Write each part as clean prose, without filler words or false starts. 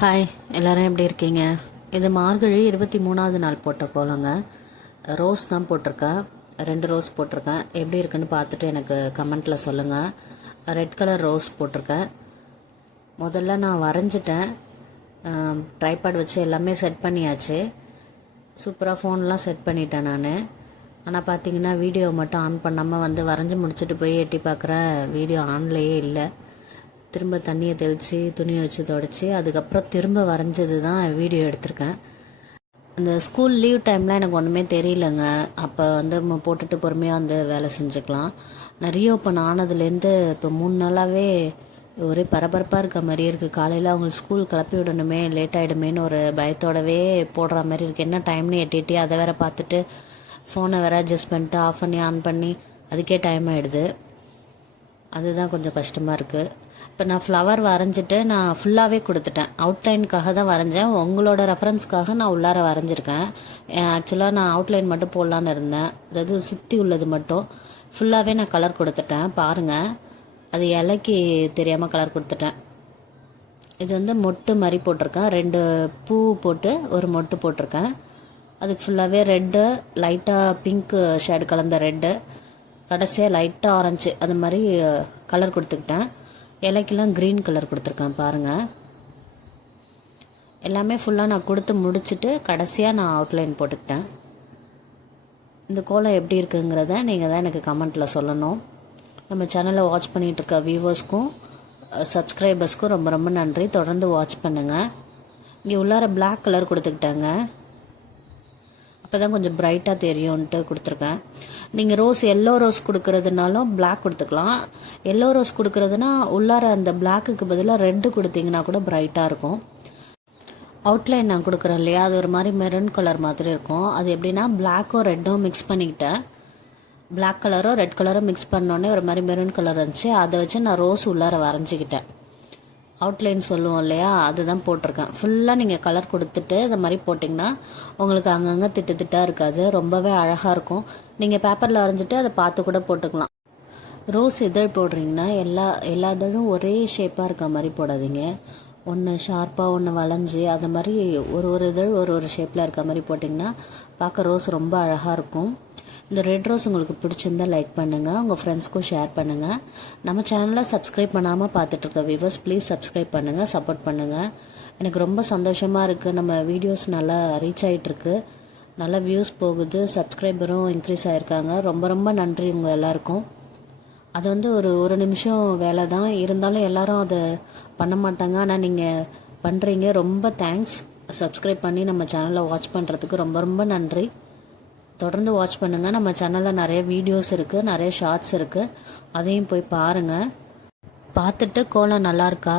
Hi, எல்லோரும் எப்படி இருக்கீங்க? இது மார்கழி 23வது நாள் போட்ட கோலங்க. ரோஸ் தான் போட்டிருக்கேன், 2 ரோஸ் போட்டிருக்கேன். எப்படி இருக்குன்னு பார்த்துட்டு எனக்கு கமெண்ட்டில் சொல்லுங்கள். ரெட் கலர் ரோஸ் போட்டிருக்கேன். முதல்ல நான் வரைஞ்சிட்டேன், ட்ரைபாட் வச்சு எல்லாமே செட் பண்ணியாச்சு. சூப்பராக ஃபோன்லாம் செட் பண்ணிட்டேன் நான். ஆனால் பார்த்தீங்கன்னா வீடியோ மட்டும் ஆன் பண்ணாமல் வந்து வரைஞ்சி முடிச்சுட்டு போய் எட்டி பார்க்குறேன், வீடியோ ஆன்லேயே இல்லை. திரும்ப தண்ணியை தெளித்து துணியை வச்சு துடைச்சி அதுக்கப்புறம் திரும்ப வரைஞ்சது தான் வீடியோ எடுத்திருக்கேன். அந்த ஸ்கூல் லீவ் டைமில் எனக்கு ஒன்றுமே தெரியலங்க. அப்போ வந்து போட்டுட்டு பொறுமையாக வந்து வேலை செஞ்சுக்கலாம். நிறைய ஓப்பன் ஆனதுலேருந்து இப்போ 3 நாளாகவே ஒரே பரபரப்பாக இருக்க மாதிரியே இருக்குது. காலையில் அவங்களுக்கு ஸ்கூல் கிளப்பி விடணுமே, லேட் ஆகிடுமேன்னு ஒரு பயத்தோடவே போடுற மாதிரி இருக்குது. என்ன டைம்னு எட்டிட்டு அதை வேற பார்த்துட்டு ஃபோனை வேற அட்ஜஸ்ட் பண்ணிட்டு ஆஃப் பண்ணி ஆன் பண்ணி அதுக்கே டைம் ஆகிடுது. அதுதான் கொஞ்சம் கஷ்டமாக இருக்குது. இப்போ நான் ஃப்ளவர் வரைஞ்சிட்டு நான் ஃபுல்லாகவே கொடுத்துட்டேன். அவுட்லைனுக்காக தான் வரைஞ்சேன், உங்களோட ரெஃபரன்ஸ்க்காக நான் உள்ளார வரைஞ்சிருக்கேன். ஆக்சுவலாக நான் அவுட்லைன் மட்டும் போடலான்னு இருந்தேன், அதாவது சுற்றி உள்ளது மட்டும். ஃபுல்லாகவே நான் கலர் கொடுத்துட்டேன், பாருங்கள். அது இலைக்கு தெரியாமல் கலர் கொடுத்துட்டேன். இது வந்து மொட்டு மாதிரி போட்டிருக்கேன், 2 பூ போட்டு ஒரு மொட்டு போட்டிருக்கேன். அதுக்கு ஃபுல்லாகவே ரெட்டு, லைட்டாக பிங்க் ஷேடு கலந்த ரெட்டு, கடைசியாக லைட்டாக ஆரஞ்சு, அது மாதிரி கலர் கொடுத்துக்கிட்டேன். இலைக்கெல்லாம் க்ரீன் கலர் கொடுத்துருக்கேன் பாருங்கள். எல்லாமே ஃபுல்லாக நான் கொடுத்து முடிச்சுட்டு கடைசியாக நான் அவுட்லைன் போட்டுக்கிட்டேன். இந்த கோலம் எப்படி இருக்குங்கிறத நீங்கள் தான் எனக்கு கமெண்ட்டில் சொல்லணும். நம்ம சேனலை வாட்ச் பண்ணிகிட்டு இருக்க வியூவர்ஸ்க்கும் சப்ஸ்கிரைபர்ஸ்க்கும் ரொம்ப ரொம்ப நன்றி. தொடர்ந்து வாட்ச் பண்ணுங்கள். இங்கே உள்ளார பிளாக் கலர் கொடுத்துக்கிட்டாங்க, அப்போ தான் கொஞ்சம் பிரைட்டாக தெரியும்ன்ட்டு கொடுத்துருக்கேன். நீங்கள் எல்லோ ரோஸ் கொடுக்குறதுனாலும் பிளாக் கொடுத்துக்கலாம். எல்லோ ரோஸ் கொடுக்குறதுனா உள்ளார அந்த பிளாக்குக்கு பதிலாக ரெட்டு கொடுத்தீங்கன்னா கூட பிரைட்டாக இருக்கும். அவுட்லைன் நான் கொடுக்குறேன் இல்லையா, அது ஒரு மாதிரி மெரூன் கலர் மாதிரி இருக்கும். அது எப்படின்னா பிளாக்கும் ரெட்டும் மிக்ஸ் பண்ணிக்கிட்டேன். பிளாக் கலரும் ரெட் கலரும் மிக்ஸ் பண்ணோடனே ஒரு மாதிரி மெரூன் கலர் இருந்துச்சு. அதை வச்சு நான் ரோஸ் உள்ளார வரைஞ்சிக்கிட்டேன். அவுட்லைன் சொல்லுவோம் இல்லையா, அதுதான் போட்டிருக்கேன். ஃபுல்லாக நீங்கள் கலர் கொடுத்துட்டு இந்த மாதிரி போட்டிங்கன்னா உங்களுக்கு அங்கங்கே திட்டாக இருக்காது, ரொம்பவே அழகாக இருக்கும். நீங்கள் பேப்பரில் வரைஞ்சிட்டு அதை பார்த்து கூட போட்டுக்கலாம். ரோஸ் இதழ் போடுறீங்கன்னா எல்லா இதழும் ஒரே ஷேப்பாக இருக்க மாதிரி போடாதீங்க. ஒன்று ஷார்ப்பாக ஒன்று வளைஞ்சி அது மாதிரி ஒரு இதழ் ஒரு ஷேப்பில் இருக்க மாதிரி போட்டிங்கன்னா பார்க்க ரோஸ் ரொம்ப அழகாக இருக்கும். இந்த ரெட் ரோஸ் உங்களுக்கு பிடிச்சிருந்தால் லைக் பண்ணுங்கள், உங்கள் ஃப்ரெண்ட்ஸ்க்கும் ஷேர் பண்ணுங்கள். நம்ம சேனலை சப்ஸ்கிரைப் பண்ணாமல் பார்த்துட்ருக்க வியூவர்ஸ் ப்ளீஸ் சப்ஸ்கிரைப் பண்ணுங்கள், சப்போர்ட் பண்ணுங்கள். எனக்கு ரொம்ப சந்தோஷமாக இருக்குது. நம்ம வீடியோஸ் நல்லா ரீச் ஆகிட்டுருக்கு, நல்லா வியூஸ் போகுது, சப்ஸ்கிரைபரும் இன்க்ரீஸ் ஆகிருக்காங்க. ரொம்ப ரொம்ப நன்றி உங்கள் எல்லாருக்கும். அது வந்து ஒரு நிமிஷம் வேலை தான் இருந்தாலும் எல்லாரும் அதை பண்ண மாட்டாங்க. ஆனால் நீங்கள் பண்ணுறீங்க, ரொம்ப தேங்க்ஸ். சப்ஸ்கிரைப் பண்ணி நம்ம சேனலை வாட்ச் பண்ணுறதுக்கு ரொம்ப ரொம்ப நன்றி. தொடர்ந்து வாட்ச் பண்ணுங்கள். நம்ம சேனலில் நிறைய வீடியோஸ் இருக்குது, நிறைய ஷார்ட்ஸ் இருக்குது, அதையும் போய் பாருங்கள். பார்த்துட்டு கோலம் நல்லா இருக்கா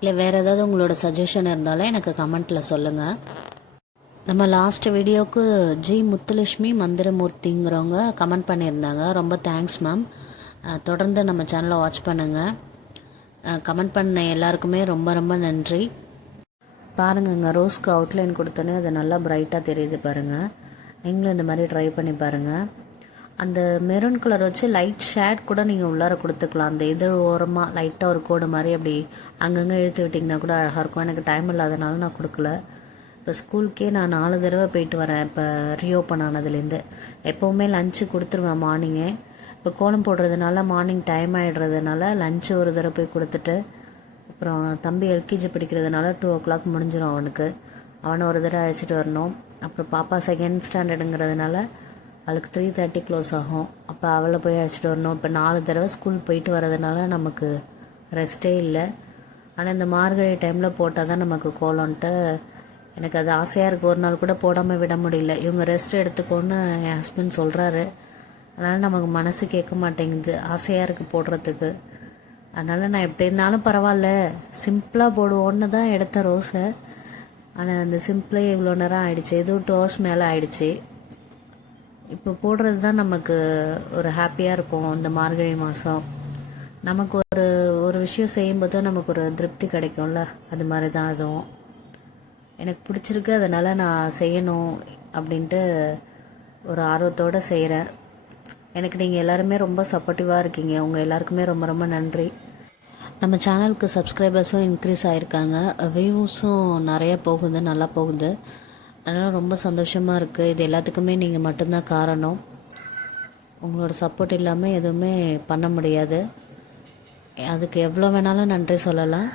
இல்லை வேறு ஏதாவது உங்களோட சஜஷன் இருந்தாலும் எனக்கு கமெண்ட்டில் சொல்லுங்கள். நம்ம லாஸ்ட் வீடியோவுக்கு ஜி முத்துலட்சுமி மந்திரமூர்த்திங்கிறவங்க கமெண்ட் பண்ணியிருந்தாங்க, ரொம்ப தேங்க்ஸ் மேம். தொடர்ந்து நம்ம சேனலை வாட்ச் பண்ணுங்கள். கமெண்ட் பண்ண எல்லாருக்குமே ரொம்ப ரொம்ப நன்றி. பாருங்கங்க, ரோஸ்க்கு அவுட்லைன் கொடுத்தோன்னே அது நல்லா பிரைட்டாக தெரியுது பாருங்கள். நீங்களும் இந்த மாதிரி ட்ரை பண்ணி பாருங்கள். அந்த மெரூன் கலர் வச்சு லைட் ஷேட் கூட நீங்கள் உள்ளார கொடுத்துக்கலாம். அந்த இதழ் ஓரமாக லைட்டாக ஒரு கோடு மாதிரி அப்படி அங்கங்கே இழுத்து விட்டிங்கன்னா கூட அழகாக இருக்கும். எனக்கு டைம் இல்லாதனால நான் கொடுக்கல. இப்போ ஸ்கூலுக்கே நான் 4 தடவை போயிட்டு வரேன். இப்போ ரீஓப்பன் ஆனதுலேருந்து எப்போவுமே லஞ்சு கொடுத்துருவேன் மார்னிங்கே. இப்போ கோலம் போடுறதுனால மார்னிங் டைம் ஆகிடுறதுனால லஞ்சு ஒரு தடவை போய் கொடுத்துட்டு, அப்புறம் தம்பி எல்கேஜி படிக்கிறதுனால 2 o'clock முடிஞ்சிடும் அவனுக்கு. அவனை ஒரு தடவை அழைச்சிட்டு வரணும். அப்புறம் பாப்பா 2nd ஸ்டாண்டர்டுங்கிறதுனால அவளுக்கு 3:30 க்ளோஸ் ஆகும். அப்போ அவளை போய் அழைச்சிட்டு வரணும். இப்போ 4 தடவை ஸ்கூல் போயிட்டு வரதுனால நமக்கு ரெஸ்ட்டே இல்லை. ஆனால் இந்த மார்கழி டைமில் போட்டால் தான் நமக்கு கோலம்ன்ட்டு எனக்கு அது ஆசையாக இருக்குது. ஒரு நாள் கூட போடாமல் விட முடியல. இவங்க ரெஸ்ட் எடுத்துக்கோன்னு என் ஹஸ்பண்ட் சொல்கிறாரு. அதனால் நமக்கு மனசு கேட்க மாட்டேங்குது, ஆசையாக இருக்குது போடுறதுக்கு. அதனால் நான் எப்படி இருந்தாலும் பரவாயில்ல சிம்பிளாக போடுவோன்னு தான் எடுத்த ரோஸை. ஆனால் அந்த சிம்பிளே இவ்வளோ நேரம் ஆயிடுச்சு, எதுவும் 2 hours மேலே ஆயிடுச்சு. இப்போ போடுறது தான் நமக்கு ஒரு ஹாப்பியாக இருக்கும். இந்த மார்கழி மாதம் நமக்கு ஒரு விஷயம் செய்யும்போது நமக்கு ஒரு திருப்தி கிடைக்கும்ல, அது மாதிரி தான் அதுவும். எனக்கு பிடிச்சிருக்கு, அதனால் நான் செய்யணும் அப்படின்ட்டு ஒரு ஆர்வத்தோடு செய்கிறேன். எனக்கு நீங்கள் எல்லாருமே ரொம்ப சப்போர்ட்டிவாக இருக்கீங்க. உங்கள் எல்லாருக்குமே ரொம்ப ரொம்ப நன்றி. நம்ம சேனலுக்கு சப்ஸ்கிரைபர்ஸும் இன்க்ரீஸ் ஆகிருக்காங்க, வியூஸும் நிறைய போகுது, நல்லா போகுது. அதனால் ரொம்ப சந்தோஷமாக இருக்குது. இது எல்லாத்துக்குமே நீங்கள் மட்டும்தான் காரணம். உங்களோட சப்போர்ட் இல்லாமல் எதுவுமே பண்ண முடியாது. அதுக்கு எவ்வளோ வேணாலும் நன்றி சொல்லலாம்.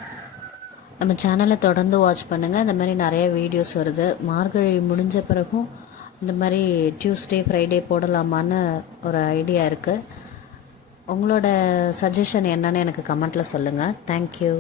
நம்ம சேனலை தொடர்ந்து வாட்ச் பண்ணுங்கள். இந்த மாதிரி நிறைய வீடியோஸ் வருது. மார்கழி முடிஞ்ச பிறகும் இந்த மாதிரி டியூஸ்டே ஃப்ரைடே போடலாமான்னு ஒரு ஐடியா இருக்குது. உங்களோட சஜஷன் என்னன்னு எனக்கு கமெண்ட்டில் சொல்லுங்கள். தேங்க்யூ.